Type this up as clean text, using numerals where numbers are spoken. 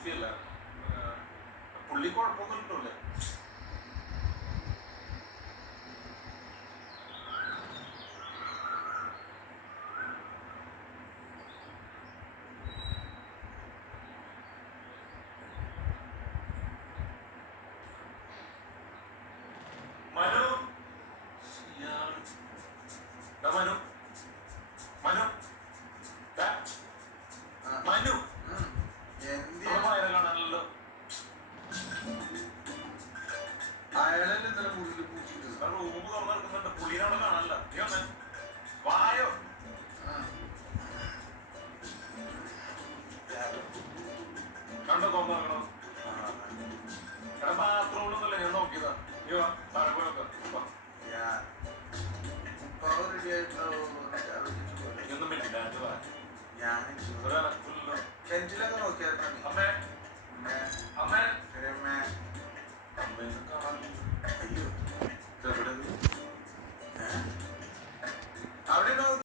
സോഫിയല്ല, പുള്ളി കുഴപ്പമൊന്നും കിട്ടൂല്ലേ? മനു, മനു, മനു, മനു, കാണാനല്ലോ. അയാളല്ലേ ഇന്നലെ മുറിയിൽ പൂച്ചിട്ട് റൂം തുറന്നെടുക്കുന്നുണ്ട്, പുള്ളിനവിടെ കാണാനല്ല. നീ വന്നേ, വായോ. കണ്ടോ തുറന്നെടുക്കണോ? എടാ ബാത്റൂമിലൊന്നുമല്ല, ഞാൻ നോക്കിയതാ. നീ വാ, താഴെ പോയി നോക്കാം. ഒന്നും പറ്റില്ല. കിണറ്റിലൊക്കെ നോക്കിയായിരുന്നു. അമ്മേ, അമ്മേ, അമ്മേ അമ്മേനെ കാണാൻ. അയ്യോ